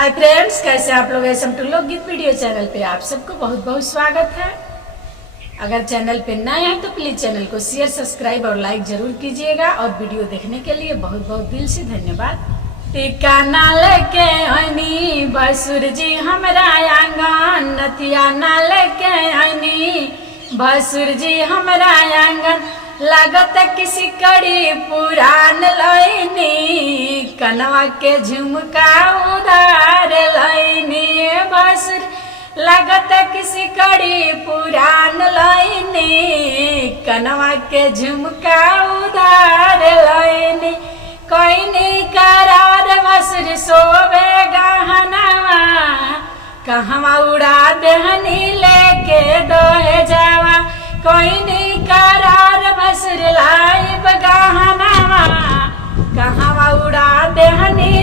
Hi friends, कैसे आप लोग? ऐसे लोकगीत वीडियो चैनल पे आप सबको बहुत बहुत स्वागत है। अगर चैनल पे नए हैं तो प्लीज चैनल को शेयर, सब्सक्राइब और लाइक जरूर कीजिएगा और वीडियो देखने के लिए बहुत बहुत दिल से धन्यवाद। टीका ना लेके आनी भसुर जी हमरा आंगन, नथिया ना लेके आनी भसुर जी हमरा आंगन, लागत किसी कड़ी पुरान लैनी, कनवा के झुमका उधार लैनी भसुर, लागत किसी कड़ी पुरान लैनी, कनवा के झुमका उधार लैनी, कोई करार भसुर सोवे गहनवा, कहवा उड़ा देहनी लेके दोहे जावा, कोई करार भसुर लाइब गहनवा, कहवा उड़ा देहनी